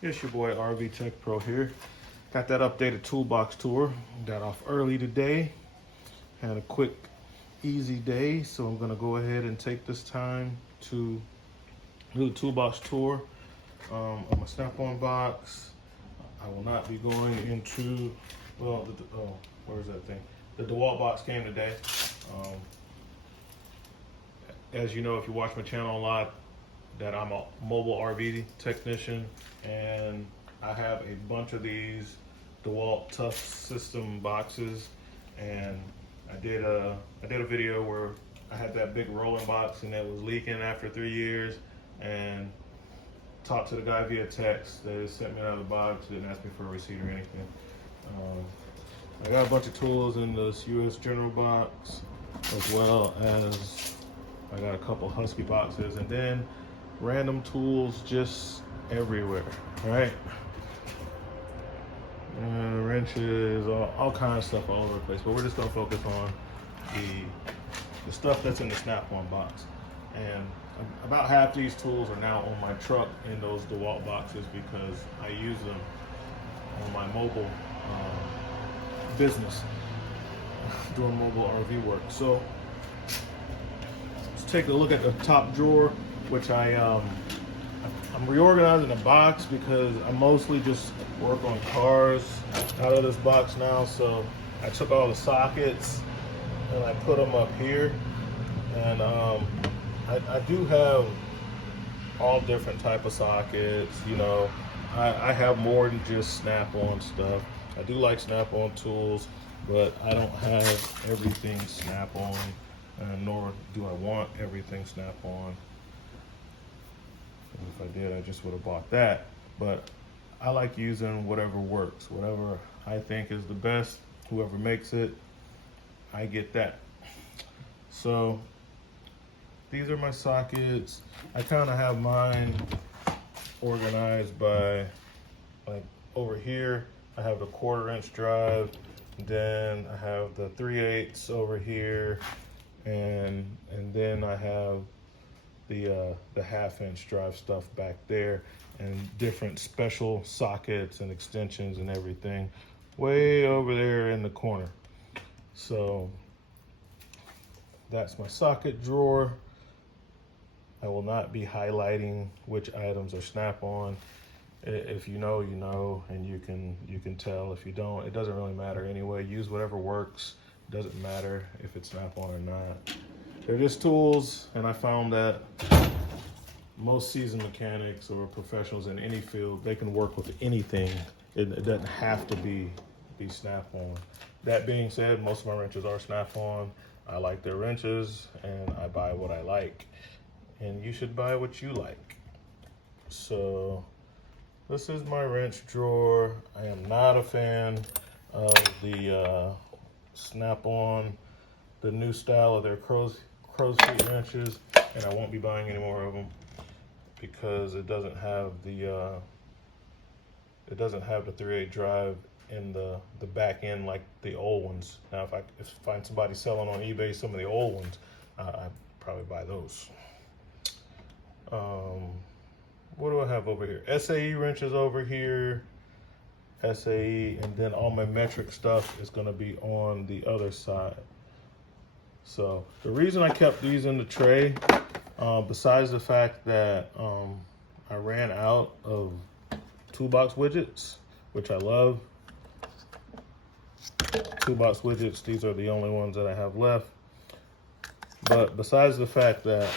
It's your boy RV Tech Pro here. Got that updated Toolbox tour. Got off early today. Had a quick, easy day, so I'm gonna go ahead and take this time to do the Toolbox tour on my Snap-on box. I will not be going into, well, where's that thing? The DeWalt box came today. As you know, if you watch my channel a lot, that I'm a mobile RV technician, and I have a bunch of these DeWalt Tough System boxes, and I did a video where I had that big rolling box and it was leaking after 3 years, and talked to the guy via text. They just sent me another box, didn't ask me for a receipt or anything. I got a bunch of tools in this US General box, as well as I got a couple Husky boxes, and then random tools just everywhere, right? Wrenches, all kinds of stuff all over the place, but we're just gonna focus on the stuff that's in the Snap-on box. And about half these tools are now on my truck in those DeWalt boxes because I use them on my mobile business, doing mobile RV work. So let's take a look at the top drawer, which I'm reorganizing the box because I mostly just work on cars out of this box now. So I took all the sockets and I put them up here, and I do have all different type of sockets. You know, I have more than just Snap-on stuff. I do like Snap-on tools, but I don't have everything Snap-on, and nor do I want everything Snap-on. If I did, I just would have bought that. But I like using whatever works, whatever I think is the best. Whoever makes it, I get that. So these are my sockets. I kind of have mine organized by, like, over here I have the 1/4" drive, then I have the 3/8 over here, and then I have the 1/2" drive stuff back there, and different special sockets and extensions and everything way over there in the corner. So that's my socket drawer. I will not be highlighting which items are Snap-on. If you know, you know, and you can tell. If you don't, it doesn't really matter anyway. Use whatever works. It doesn't matter if it's Snap-on or not. They're just tools, and I found that most seasoned mechanics or professionals in any field, they can work with anything. It doesn't have to be Snap-on. That being said, most of my wrenches are Snap-on. I like their wrenches, and I buy what I like. And you should buy what you like. So this is my wrench drawer. I am not a fan of the Snap-on, the new style of their crow's feet wrenches, and I won't be buying any more of them because it doesn't have the 3/8 drive in the back end like the old ones. Now, if I find somebody selling on eBay some of the old ones, I'd probably buy those. What do I have over here? SAE wrenches over here, SAE, and then all my metric stuff is gonna be on the other side. So the reason I kept these in the tray, besides the fact that I ran out of Toolbox widgets, which I love. Toolbox widgets, these are the only ones that I have left. But besides the fact that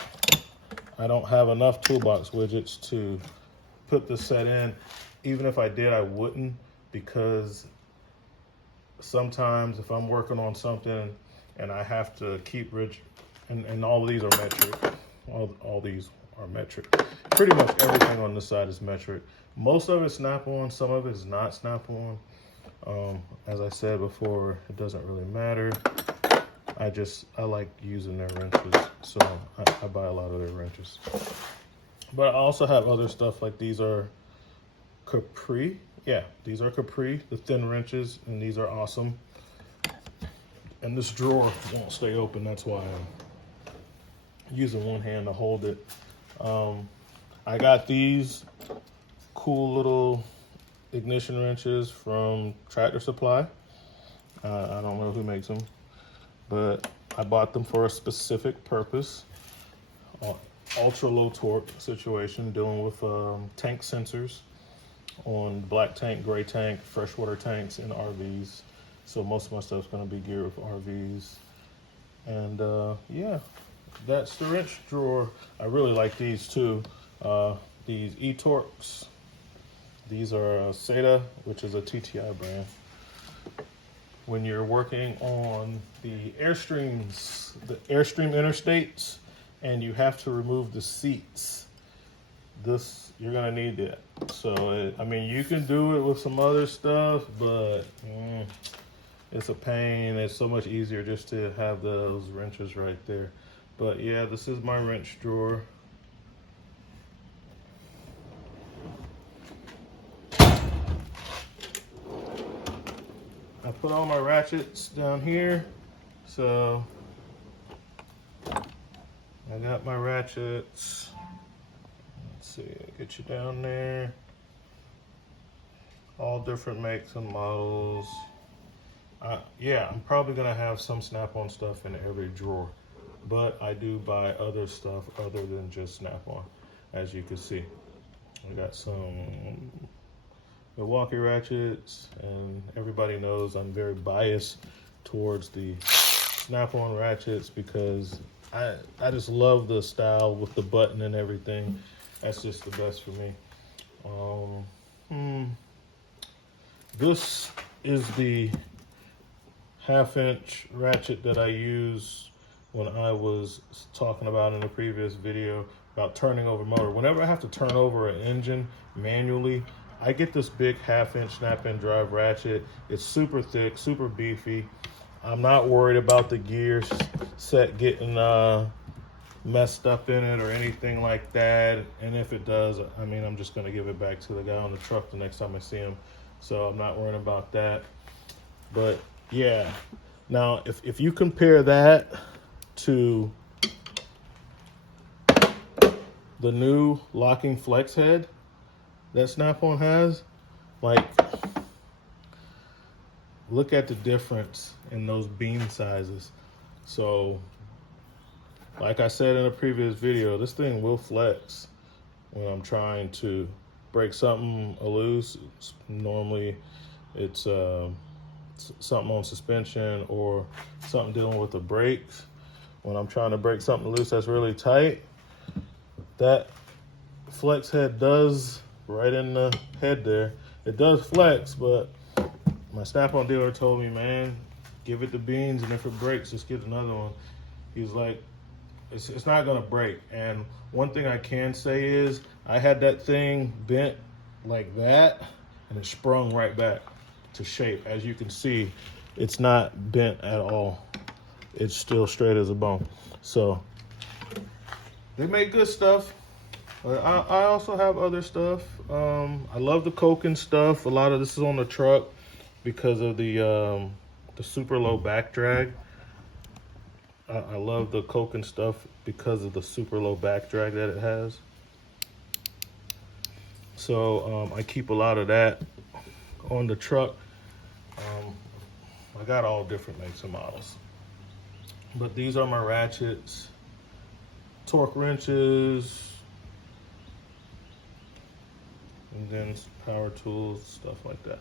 I don't have enough Toolbox widgets to put this set in, even if I did, I wouldn't, because sometimes if I'm working on something and I have to keep and all of these are metric, all these are metric. Pretty much everything on this side is metric. Most of it's Snap-on, some of it is not Snap-on. As I said before, it doesn't really matter. I like using their wrenches, so I buy a lot of their wrenches. But I also have other stuff, like these are Capri. Yeah, these are Capri, the thin wrenches, and these are awesome. And this drawer won't stay open, that's why I'm using one hand to hold it. I got these cool little ignition wrenches from Tractor Supply. I don't know who makes them, but I bought them for a specific purpose. Ultra low torque situation, dealing with tank sensors on black tank, gray tank, freshwater tanks, and RVs. So most of my stuff's gonna be geared with RVs. And yeah, that's the wrench drawer. I really like these too. These E-Torques. These are SATA, which is a TTI brand. When you're working on the Airstream interstates, and you have to remove the seats, you're gonna need that. So I mean, you can do it with some other stuff, but it's a pain. It's so much easier just to have those wrenches right there. But yeah, this is my wrench drawer. I put all my ratchets down here. So I got my ratchets. Let's see, get you down there. All different makes and models. Yeah, I'm probably gonna have some Snap-on stuff in every drawer, but I do buy other stuff other than just Snap-on, as you can see. I got some Milwaukee ratchets, and everybody knows I'm very biased towards the Snap-on ratchets because I just love the style with the button and everything. That's just the best for me. This is the 1/2-inch ratchet that I used when I was talking about in the previous video about turning over motor. Whenever I have to turn over an engine manually, I get this big 1/2-inch snap-in drive ratchet. It's super thick, super beefy. I'm not worried about the gear set getting messed up in it or anything like that. And if it does, I mean, I'm just gonna give it back to the guy on the truck the next time I see him. So I'm not worried about that. But yeah, now if you compare that to the new locking flex head that Snap-on has, like, look at the difference in those beam sizes. So like I said in a previous video, this thing will flex when I'm trying to break something loose. Normally it's something on suspension or something dealing with the brakes. When I'm trying to break something loose that's really tight, that flex head does, right in the head there, it does flex, but my Snap-on dealer told me, man, give it the beans, and if it breaks, just get another one. He's like, it's not gonna break. And one thing I can say is I had that thing bent like that and it sprung right back to shape. As you can see, it's not bent at all. It's still straight as a bone. So they make good stuff. I also have other stuff. I love the Koken stuff. A lot of this is on the truck because of the super low back drag. I love the Koken stuff because of the super low back drag that it has. So I keep a lot of that on the truck. I got all different makes and models. But these are my ratchets, torque wrenches, and then power tools, stuff like that.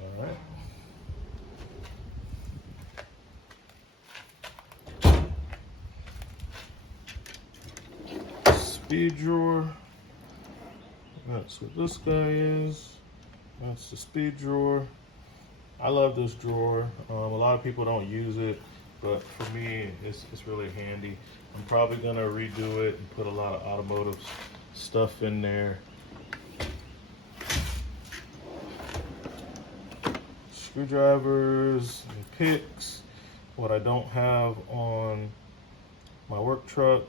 All right. Speed drawer. That's what this guy is. That's the speed drawer. I love this drawer. A lot of people don't use it, but for me, it's really handy. I'm probably gonna redo it and put a lot of automotive stuff in there. Screwdrivers and picks. What I don't have on my work truck,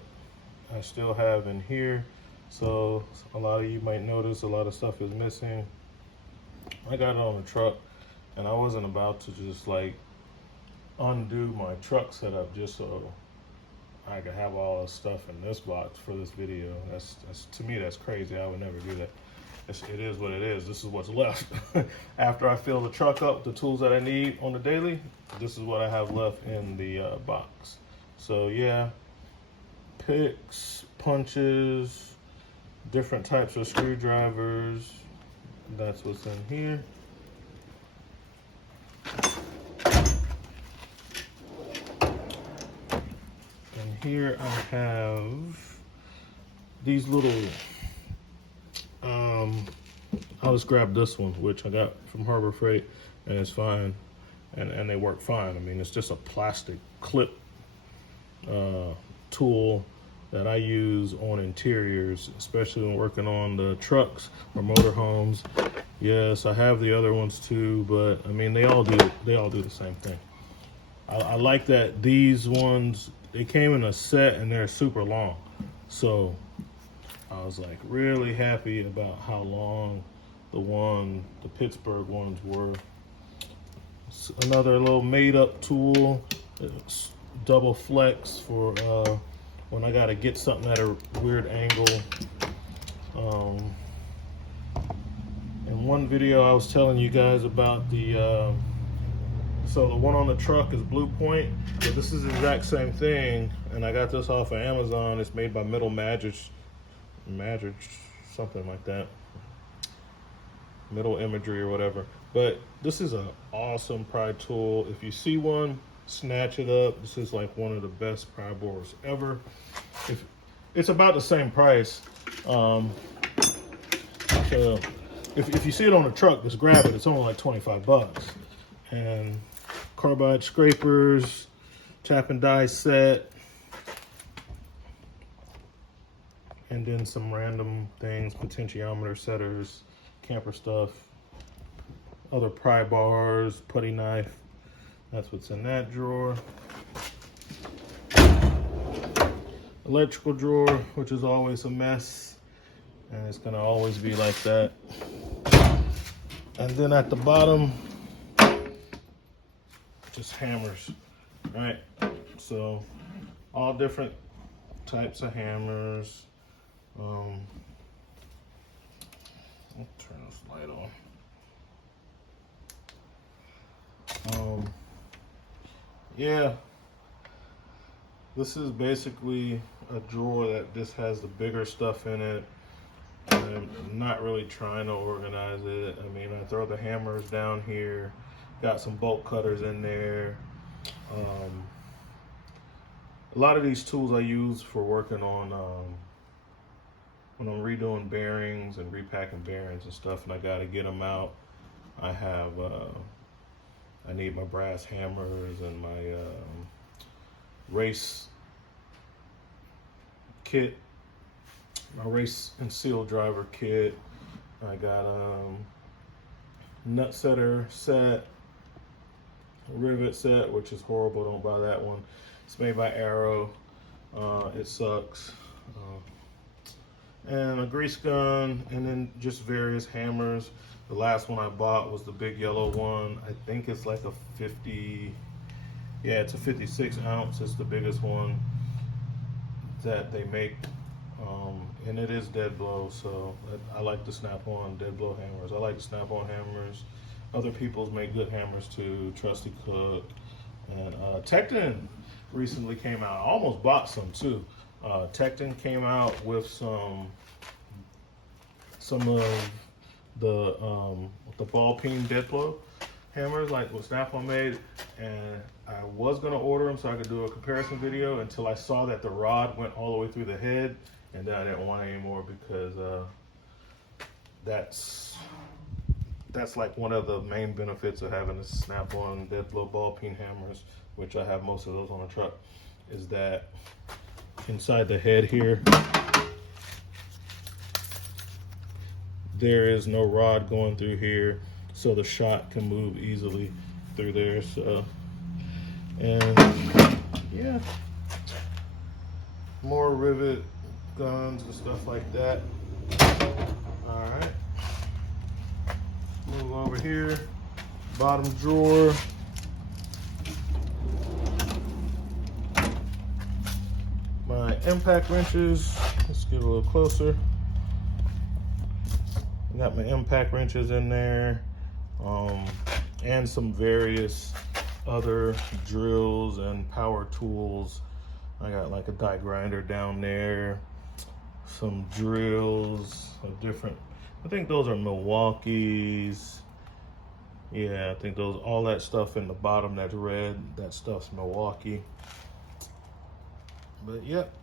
I still have in here. So a lot of you might notice a lot of stuff is missing. I got it on the truck, and I wasn't about to just like undo my truck setup just so I could have all the stuff in this box for this video. That's to me, that's crazy. I would never do that. It is what it is. This is what's left. After I fill the truck up, the tools that I need on the daily, this is what I have left in the box. So yeah, picks, punches, different types of screwdrivers. That's what's in here. And here I have these little, I'll just grab this one, which I got from Harbor Freight, and it's fine, and they work fine. I mean, it's just a plastic clip tool that I use on interiors, especially when working on the trucks or motorhomes. Yes, I have the other ones too, but I mean, they all do the same thing. I like that these ones, they came in a set and they're super long. So I was like really happy about how long the Pittsburgh ones were. It's another little made up tool. It's double flex for when I gotta get something at a weird angle. In one video I was telling you guys about the so the one on the truck is Blue Point, but this is the exact same thing, and I got this off of Amazon. It's made by Middle Magic, something like that, Middle Imagery or whatever. But this is an awesome pry tool. If you see one, snatch it up. This is like one of the best pry borers ever. It's about the same price. So if you see it on a truck, just grab it. It's only like 25 bucks. And carbide scrapers, tap and die set, and then some random things, potentiometer setters, camper stuff, other pry bars, putty knife. That's what's in that drawer. Electrical drawer, which is always a mess, and it's gonna always be like that. And then at the bottom, just hammers, right? So all different types of hammers. I'll turn this light on. Yeah, this is basically a drawer that just has the bigger stuff in it. I'm not really trying to organize it. I mean, I throw the hammers down here, got some bolt cutters in there. A lot of these tools I use for working on when I'm redoing bearings and repacking bearings and stuff, and I got to get them out. I have I need my brass hammers and my race kit, my race and seal driver kit. I got nut setter set, rivet set, which is horrible. Don't buy that one. It's made by Arrow. It sucks. And a grease gun, and then just various hammers. The last one I bought was the big yellow one. I think it's like a 50, yeah, it's a 56 ounce. It's the biggest one that they make. And it is dead blow, so I like the snap-on dead blow hammers. I like the snap-on hammers. Other people's make good hammers too, Trusty Cook. And Tecton recently came out. I almost bought some too. Tecton came out with some of the ball peen dead blow hammers, like what Snap-on made, and I was gonna order them so I could do a comparison video until I saw that the rod went all the way through the head, and then I didn't want it anymore because that's like one of the main benefits of having the Snap-on dead blow ball peen hammers, which I have most of those on the truck, is that inside the head here, there is no rod going through here, so the shot can move easily through there. So, and yeah, more rivet guns and stuff like that. All right, move over here, bottom drawer. impact wrenches. Let's get a little closer. Got my impact wrenches in there, and some various other drills and power tools. I got like a die grinder down there, some drills of different, I think those are Milwaukee's. Yeah, I think those, all that stuff in the bottom that's red, that stuff's Milwaukee. But yep,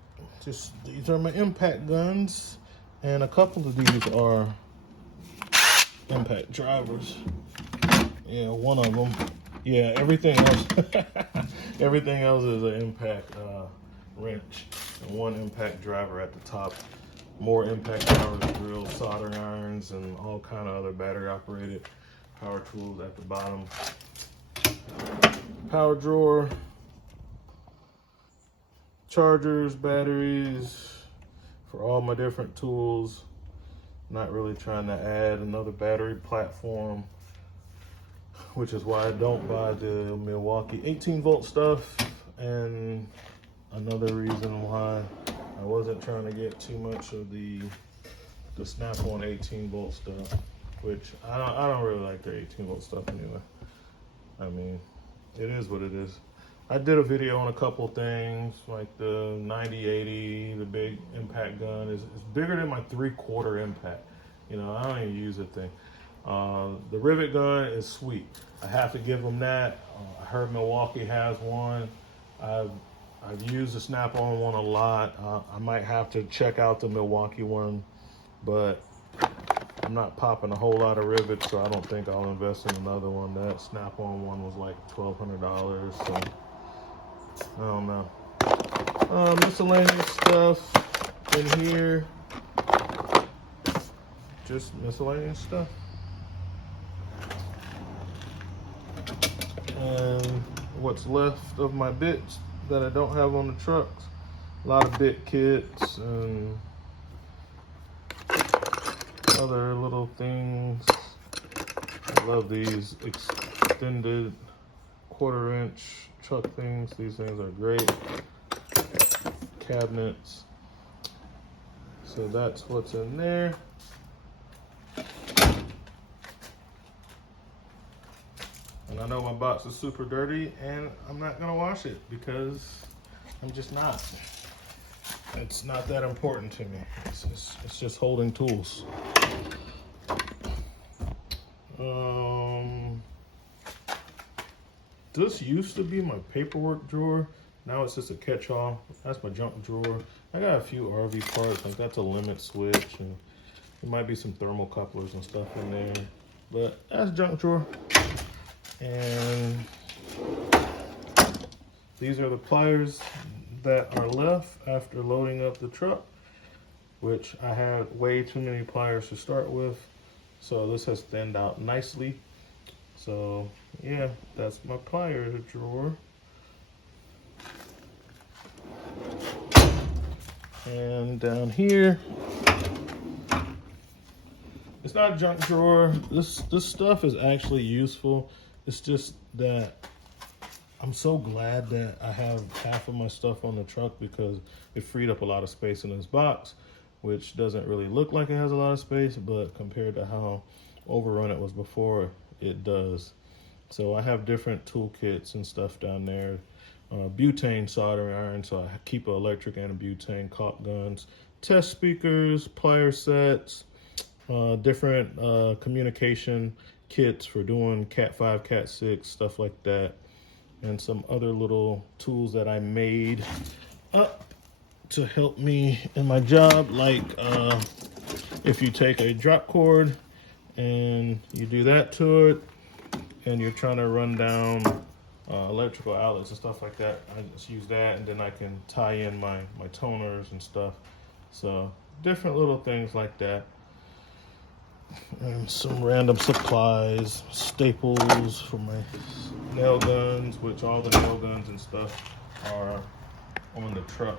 just these are my impact guns, and a couple of these are impact drivers. Yeah, one of them. Yeah, everything else everything else is an impact wrench and one impact driver at the top. More impact drivers, drills, soldering irons, and all kind of other battery operated power tools at the bottom. Power drawer, chargers, batteries for all my different tools. Not really trying to add another battery platform, which is why I don't buy the Milwaukee 18 volt stuff, and another reason why I wasn't trying to get too much of the snap-on 18 volt stuff, which I don't really like their 18 volt stuff anyway. I mean, it is what it is. I did a video on a couple things, like the 9080, the big impact gun is bigger than my 3/4 impact. You know, I don't even use the thing. The rivet gun is sweet. I have to give them that. I heard Milwaukee has one. I've used the snap-on one a lot. I might have to check out the Milwaukee one, but I'm not popping a whole lot of rivets, so I don't think I'll invest in another one. That snap-on one was like $1,200, so I don't know. Miscellaneous stuff in here. Just miscellaneous stuff. And what's left of my bits that I don't have on the trucks. A lot of bit kits and other little things. I love these extended 1/4 inch truck things. These things are great. Cabinets. So that's what's in there. And I know my box is super dirty, and I'm not gonna wash it because I'm just not. It's not that important to me. It's just holding tools. This used to be my paperwork drawer. Now it's just a catch-all. That's my junk drawer. I got a few RV parts. Like that's a limit switch, and there might be some thermocouplers and stuff in there. But that's junk drawer. And these are the pliers that are left after loading up the truck, which I had way too many pliers to start with. So this has thinned out nicely. So yeah, that's my pliers drawer. And down here, it's not a junk drawer. This stuff is actually useful. It's just that I'm so glad that I have half of my stuff on the truck because it freed up a lot of space in this box, which doesn't really look like it has a lot of space, but compared to how overrun it was before, it does. So I have different toolkits and stuff down there. Butane soldering iron, so I keep an electric and a butane caulk guns, test speakers, plier sets, different communication kits for doing Cat 5, Cat 6, stuff like that, and some other little tools that I made up to help me in my job, like if you take a drop cord and you do that to it and you're trying to run down electrical outlets and stuff like that, I just use that, and then I can tie in my toners and stuff. So different little things like that. And some random supplies, staples for my nail guns, which all the nail guns and stuff are on the truck.